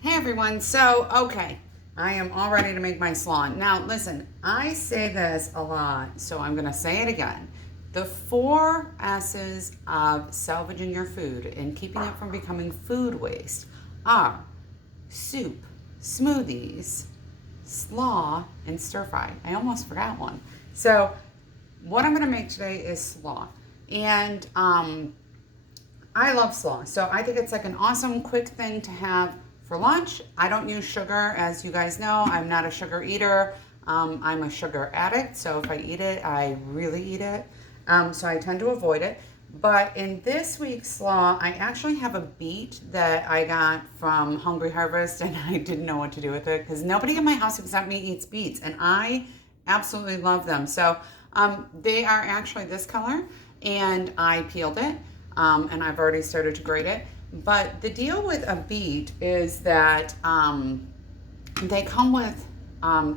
Hey everyone, so okay, I am all ready to make my slaw. Now listen, I say this a lot, so I'm gonna say it again. The four S's of salvaging your food and keeping it from becoming food waste are soup, smoothies, slaw, and stir fry. I almost forgot one. So what I'm gonna make today is slaw. And I love slaw. So I think it's like an awesome, quick thing to have for lunch. I don't use sugar, as you guys know. I'm not a sugar eater. I'm a sugar addict. So if I eat it, I really eat it. So I tend to avoid it. But in this week's slaw, I actually have a beet that I got from Hungry Harvest, and I didn't know what to do with it because nobody in my house except me eats beets, and I absolutely love them. So they are actually this color, and I peeled it, and I've already started to grate it. But the deal with a beet is that they come with,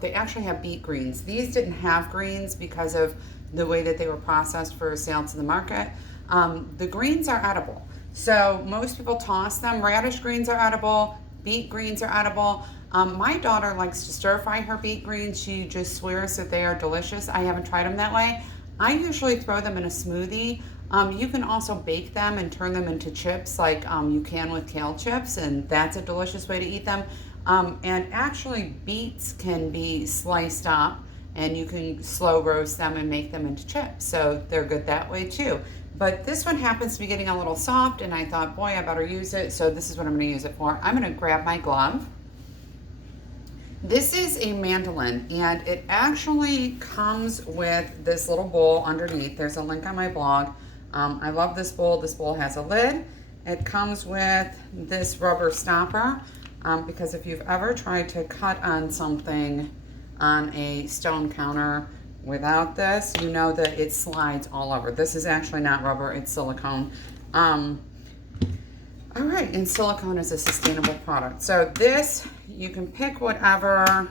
they actually have beet greens. These didn't have greens because of the way that they were processed for sale to the market. The greens are edible. So most people toss them. Radish greens are edible. Beet greens are edible. My daughter likes to stir fry her beet greens. She just swears that they are delicious. I haven't tried them that way. I usually throw them in a smoothie. You can also bake them and turn them into chips like you can with kale chips, and that's a delicious way to eat them. And actually, beets can be sliced up and you can slow roast them and make them into chips. So they're good that way too. But this one happens to be getting a little soft, and I thought, boy, I better use it. So this is what I'm going to use it for. I'm going to grab my glove. This is a mandolin, and it actually comes with this little bowl underneath. There's a link on my blog. I love this bowl. This bowl has a lid. It comes with this rubber stopper because if you've ever tried to cut on something on a stone counter without this, you know that it slides all over. This is actually not rubber, it's silicone. All right, and silicone is a sustainable product. So this, you can pick whatever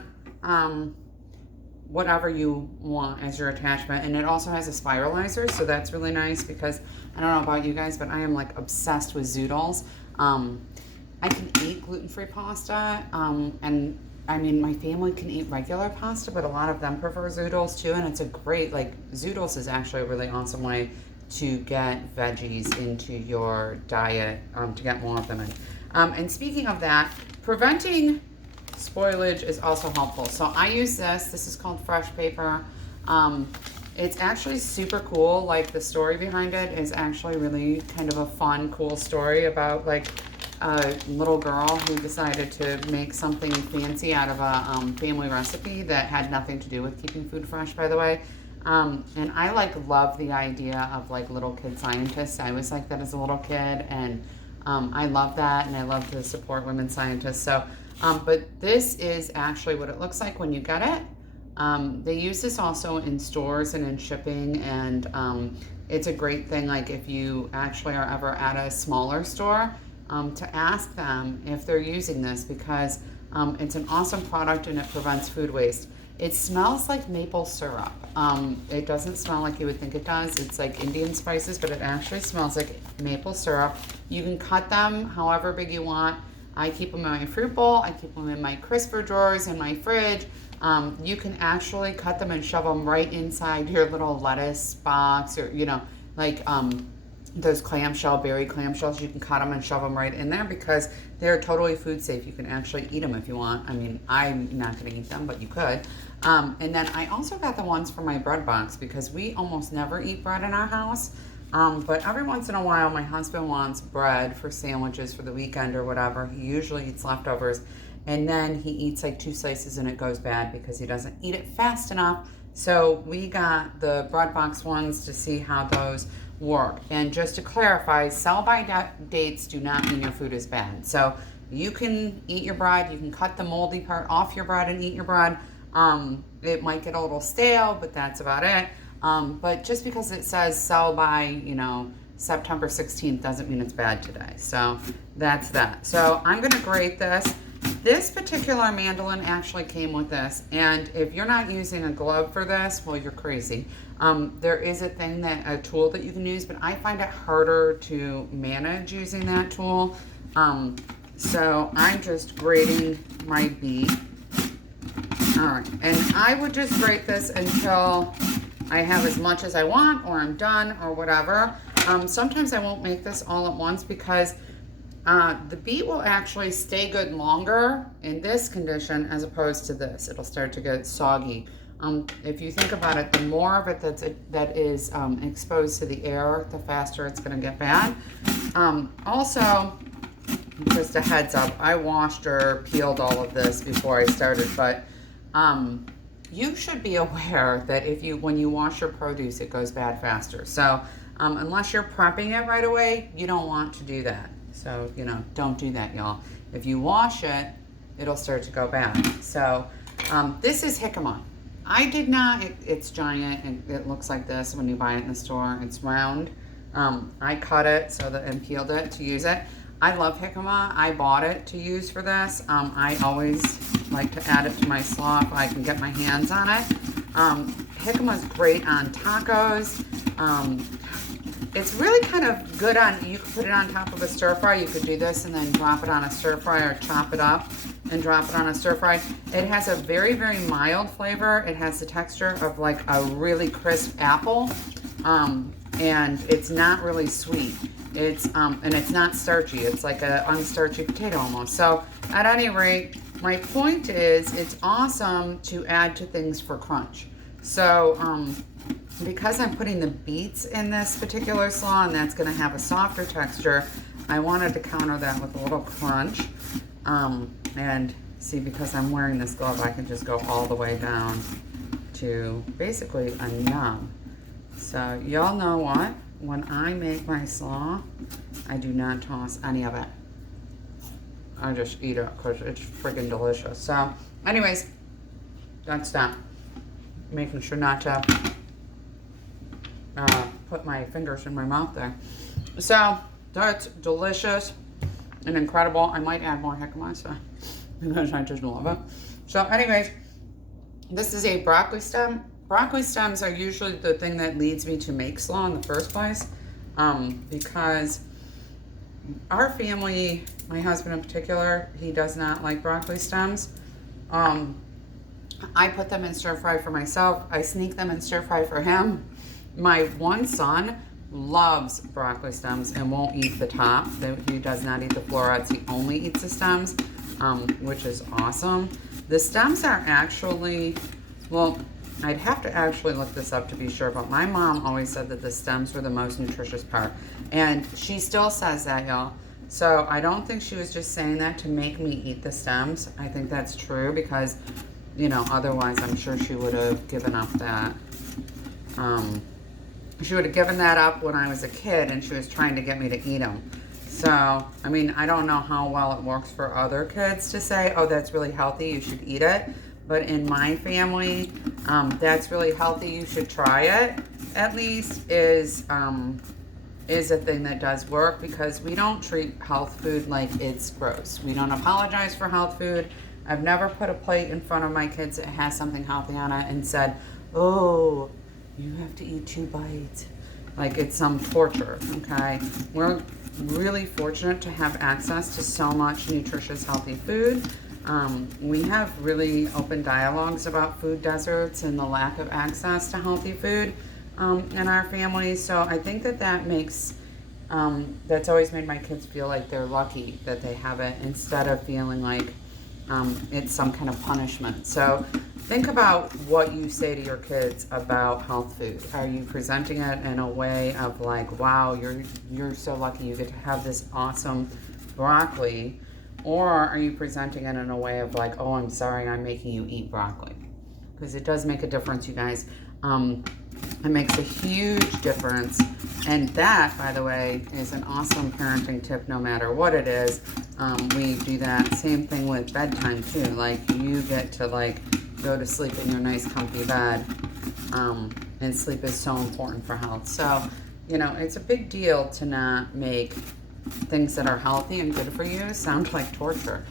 you want as your attachment, and it also has a spiralizer, so that's really nice because I don't know about you guys, but I am like obsessed with zoodles. I can eat gluten-free pasta, and I mean, my family can eat regular pasta, but a lot of them prefer zoodles too, and it's a great, like, zoodles is actually a really awesome way to get veggies into your diet, to get more of them in. And speaking of that, preventing spoilage is also helpful. So I use this is called fresh paper. It's actually super cool. Like, the story behind it is actually really kind of a fun, cool story about like a little girl who decided to make something fancy out of a family recipe that had nothing to do with keeping food fresh, by the way. And I like love the idea of like little kid scientists. I was like that as a little kid, and I love that, and I love to support women scientists. So, but this is actually what it looks like when you get it. They use this also in stores and in shipping, and it's a great thing like if you actually are ever at a smaller store, to ask them if they're using this because it's an awesome product and it prevents food waste. It smells like maple syrup. It doesn't smell like you would think it does. It's like Indian spices, but it actually smells like maple syrup. You can cut them however big you want. I keep them in my fruit bowl. I keep them in my crisper drawers in my fridge. You can actually cut them and shove them right inside your little lettuce box, or, you know, like those berry clamshells. You can cut them and shove them right in there because they're totally food safe. You can actually eat them if you want. I mean, I'm not going to eat them, but you could. And then I also got the ones for my bread box because we almost never eat bread in our house. But every once in a while, my husband wants bread for sandwiches for the weekend or whatever. He usually eats leftovers, and then he eats like 2 slices and it goes bad because he doesn't eat it fast enough. So we got the bread box ones to see how those work. And just to clarify, sell-by dates do not mean your food is bad. So you can eat your bread, you can cut the moldy part off your bread and eat your bread. It might get a little stale, but that's about it. But just because it says sell by, you know, September 16th doesn't mean it's bad today. So that's that. So I'm going to grate this. This particular mandolin actually came with this, and if you're not using a glove for this, well, you're crazy. There is a tool that you can use, but I find it harder to manage using that tool. So I'm just grating my beet. All right, and I would just grate this until I have as much as I want, or I'm done, or whatever. Sometimes I won't make this all at once because the beet will actually stay good longer in this condition as opposed to this. It'll start to get soggy. If you think about it, the more of it that is exposed to the air, the faster it's going to get bad. Also, just a heads up, I washed or peeled all of this before I started, but you should be aware that when you wash your produce, it goes bad faster. So unless you're prepping it right away, you don't want to do that. So, don't do that, y'all. If you wash it, it'll start to go bad. So this is jicama. I did not, it's giant, and it looks like this when you buy it in the store. It's round. I cut it and peeled it to use it. I love jicama. I bought it to use for this. I always like to add it to my slaw if I can get my hands on it. Jicama is great on tacos. It's really kind of good you could put it on top of a stir fry. You could do this and then drop it on a stir fry, or chop it up and drop it on a stir fry. It has a very, very mild flavor. It has the texture of like a really crisp apple. And it's not really sweet. And it's not starchy. It's like an unstarchy potato almost. So at any rate, my point is it's awesome to add to things for crunch. So because I'm putting the beets in this particular slaw, and that's going to have a softer texture, I wanted to counter that with a little crunch. And see, because I'm wearing this glove, I can just go all the way down to basically a nub. So y'all know what? When I make my slaw, I do not toss any of it. I just eat it because it's friggin' delicious. So anyways, that's that. Making sure not to put my fingers in my mouth there. So that's delicious and incredible. I might add more jicama, so because I just love it. So anyways, this is a broccoli stem. Broccoli stems are usually the thing that leads me to make slaw in the first place, because our family, my husband in particular, he does not like broccoli stems. I put them in stir fry for myself. I sneak them in stir fry for him. My one son loves broccoli stems and won't eat the top. He does not eat the florets. He only eats the stems, which is awesome. The stems are actually, well, I'd have to actually look this up to be sure, but my mom always said that the stems were the most nutritious part. And she still says that, y'all. So I don't think she was just saying that to make me eat the stems. I think that's true because, otherwise I'm sure she would have given up that. She would have given that up when I was a kid, and she was trying to get me to eat them. So, I mean, I don't know how well it works for other kids to say, oh, that's really healthy, you should eat it. But in my family, that's really healthy, you should try it, at least, is a thing that does work, because we don't treat health food like it's gross. We don't apologize for health food. I've never put a plate in front of my kids that has something healthy on it and said, oh, you have to eat 2 bites. Like it's some torture, okay? We're really fortunate to have access to so much nutritious, healthy food. We have really open dialogues about food deserts and the lack of access to healthy food in our family. So I think that makes, that's always made my kids feel like they're lucky that they have it, instead of feeling like it's some kind of punishment. So think about what you say to your kids about health food. Are you presenting it in a way of like, wow, you're so lucky you get to have this awesome broccoli? Or are you presenting it in a way of like, oh, I'm sorry, I'm making you eat broccoli? Because it does make a difference, you guys. It makes a huge difference. And that, by the way, is an awesome parenting tip no matter what it is. We do that same thing with bedtime too. Like you get to like go to sleep in your nice comfy bed. And sleep is so important for health. So, it's a big deal to not make things that are healthy and good for you sound like torture.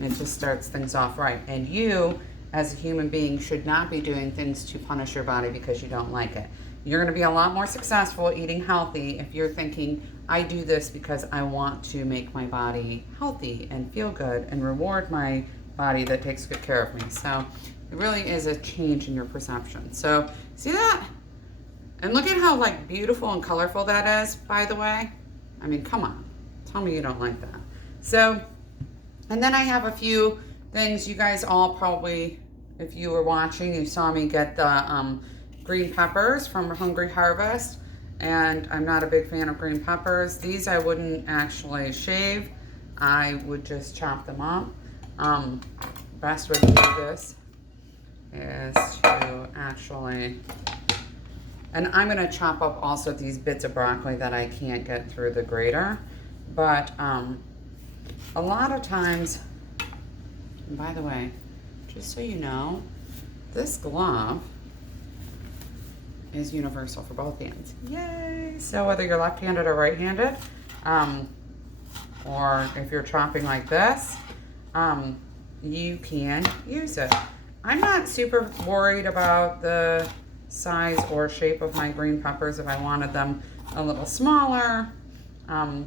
It just starts things off right. And you, as a human being, should not be doing things to punish your body because you don't like it. You're going to be a lot more successful eating healthy if you're thinking, I do this because I want to make my body healthy and feel good and reward my body that takes good care of me. So it really is a change in your perception. So see that? And look at how like beautiful and colorful that is, by the way. I mean, come on. Tell me you don't like that. So, and then I have a few things you guys all probably, if you were watching, you saw me get the green peppers from Hungry Harvest. And I'm not a big fan of green peppers. These I wouldn't actually shave. I would just chop them up. Best way to do this is to actually, and I'm gonna chop up also these bits of broccoli that I can't get through the grater. But a lot of times, and by the way, just so you know, this glove is universal for both hands. Yay! So whether you're left-handed or right-handed, or if you're chopping like this, you can use it. I'm not super worried about the size or shape of my green peppers. If I wanted them a little smaller, I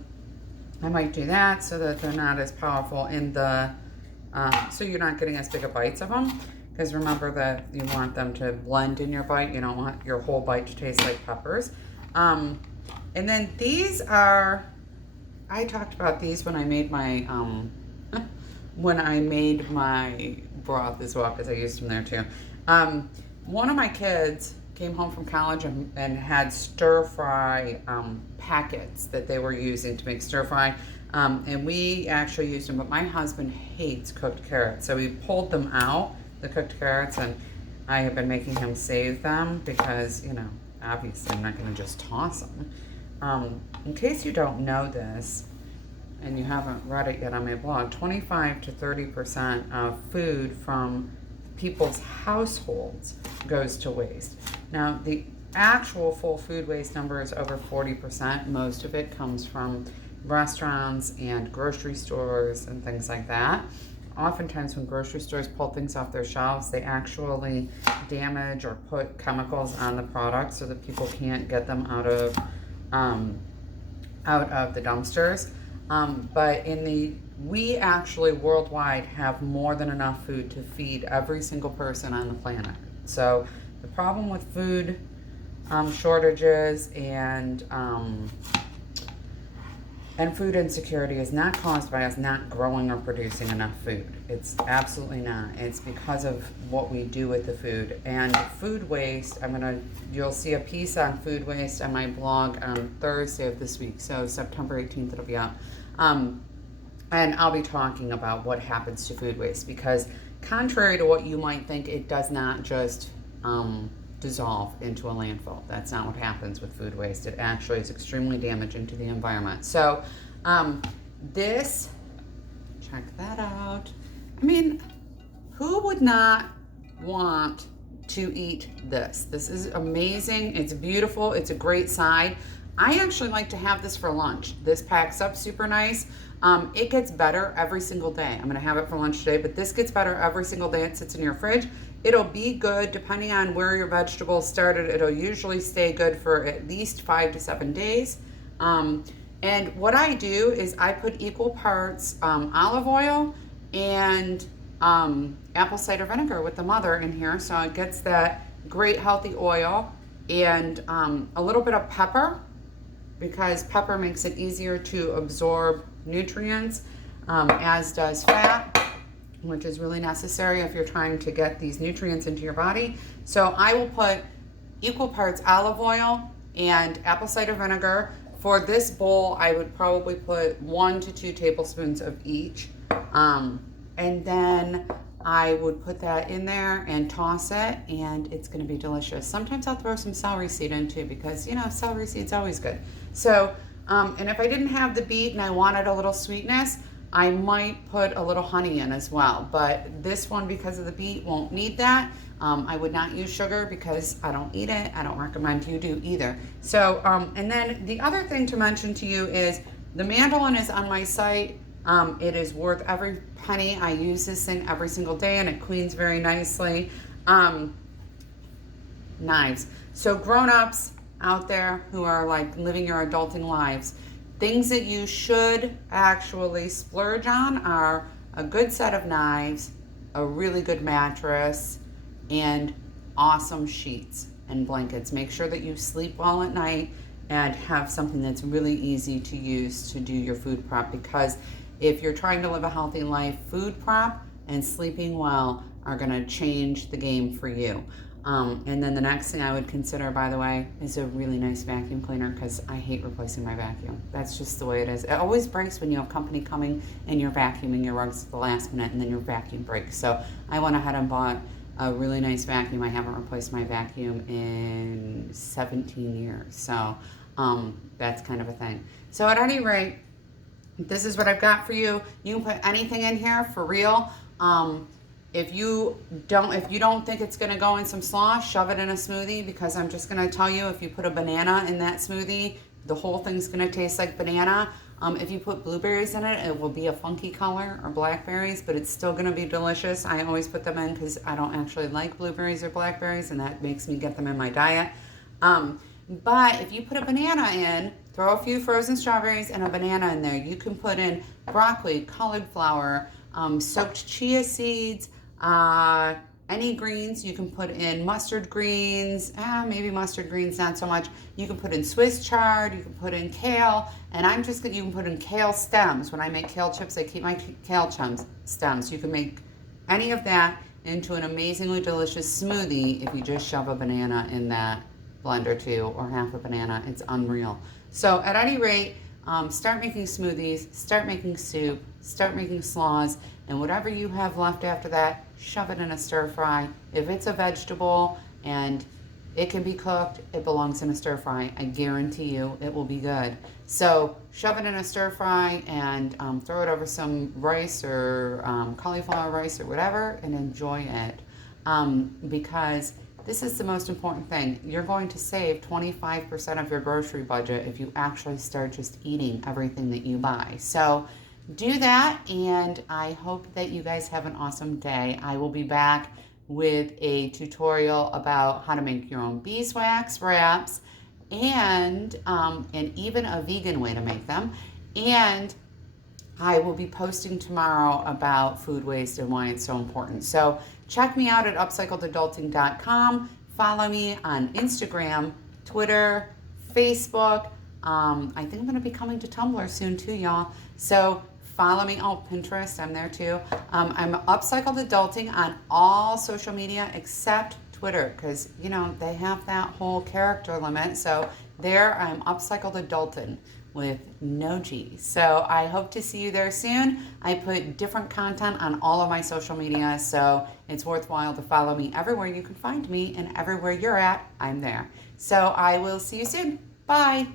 might do that so that they're not as powerful in the, so you're not getting as big a bites of them. Because remember that you want them to blend in your bite. You don't want your whole bite to taste like peppers. And then these are, I talked about these when I made my, broth as well, because I used them there too. One of my kids came home from college and had stir fry packets that they were using to make stir fry. And we actually used them, but my husband hates cooked carrots. So we pulled them out, the cooked carrots, and I have been making him save them because, you know, obviously I'm not going to just toss them. In case you don't know this, and you haven't read it yet on my blog, 25 to 30% of food from people's households goes to waste. Now, the actual full food waste number is over 40%. Most of it comes from restaurants and grocery stores and things like that. Oftentimes when grocery stores pull things off their shelves, they actually damage or put chemicals on the product so that people can't get them out of the dumpsters. But we actually worldwide have more than enough food to feed every single person on the planet. So the problem with food shortages and food insecurity is not caused by us not growing or producing enough food. It's absolutely not. It's because of what we do with the food. And food waste, you'll see a piece on food waste on my blog on Thursday of this week. So September 18th it'll be out. And I'll be talking about what happens to food waste, because contrary to what you might think, it does not just dissolve into a landfill. That's not what happens with food waste. It actually is extremely damaging to the environment. So this, check that out. I mean, who would not want to eat this? This is amazing. It's beautiful. It's a great side. I actually like to have this for lunch. This packs up super nice. It gets better every single day. I'm gonna have it for lunch today, but this gets better every single day. It sits in your fridge. It'll be good depending on where your vegetables started. It'll usually stay good for at least 5 to 7 days. And what I do is I put equal parts olive oil and apple cider vinegar with the mother in here. So it gets that great healthy oil, and a little bit of pepper, because pepper makes it easier to absorb nutrients, as does fat, which is really necessary if you're trying to get these nutrients into your body. So I will put equal parts olive oil and apple cider vinegar. For this bowl, I would probably put 1 to 2 tablespoons of each. And then I would put that in there and toss it, and it's gonna be delicious. Sometimes I'll throw some celery seed in too, because, you know, celery seed's always good. So, and if I didn't have the beet and I wanted a little sweetness, I might put a little honey in as well. But this one, because of the beet, won't need that. I would not use sugar because I don't eat it. I don't recommend you do either. So, and then the other thing to mention to you is the mandolin is on my site. It is worth every penny. I use this thing every single day, and it cleans very nicely. Knives. So grown-ups out there who are like living your adulting lives, Things that you should actually splurge on are a good set of knives, a really good mattress, and awesome sheets and blankets. Make sure that you sleep well at night and have something that's really easy to use to do your food prep, because if you're trying to live a healthy life, food prep and sleeping well are going to change the game for you. And then the next thing I would consider, by the way, is a really nice vacuum cleaner, because I hate replacing my vacuum. That's just the way it is. It always breaks when you have company coming and you're vacuuming your rugs at the last minute and then your vacuum breaks. So I went ahead and bought a really nice vacuum. I haven't replaced my vacuum in 17 years. So that's kind of a thing. So at any rate, this is what I've got for you. You can put anything in here for real. If you don't think it's going to go in some slaw, shove it in a smoothie, because I'm just going to tell you, if you put a banana in that smoothie, the whole thing's going to taste like banana. If you put blueberries in it, it will be a funky color, or blackberries, but it's still going to be delicious. I always put them in because I don't actually like blueberries or blackberries, and that makes me get them in my diet. But if you put a banana in, throw a few frozen strawberries and a banana in there. You can put in broccoli, cauliflower, soaked chia seeds, any greens. You can put in mustard greens, maybe mustard greens not so much. You can put in Swiss chard, you can put in kale, and you can put in kale stems. When I make kale chips, I keep my kale stems. You can make any of that into an amazingly delicious smoothie if you just shove a banana in that blender too, or half a banana. It's unreal. So at any rate, start making smoothies, start making soup, start making slaws, and whatever you have left after that, shove it in a stir fry. If it's a vegetable and it can be cooked, it belongs in a stir fry. I guarantee you it will be good. So shove it in a stir fry and throw it over some rice or cauliflower rice or whatever, and enjoy it, because this is the most important thing. You're going to save 25% of your grocery budget if you actually start just eating everything that you buy. So do that, and I hope that you guys have an awesome day. I will be back with a tutorial about how to make your own beeswax wraps, and even a vegan way to make them. And I will be posting tomorrow about food waste and why it's so important. So check me out at upcycledadulting.com. Follow me on Instagram, Twitter, Facebook. I think I'm going to be coming to Tumblr soon too, y'all. So follow me. Oh, Pinterest, I'm there too. I'm Upcycled Adulting on all social media except Twitter, because, you know, they have that whole character limit. So there I'm Upcycled Adulting with no G. So I hope to see you there soon. I put different content on all of my social media, so it's worthwhile to follow me everywhere you can find me, and everywhere you're at, I'm there. So I will see you soon. Bye.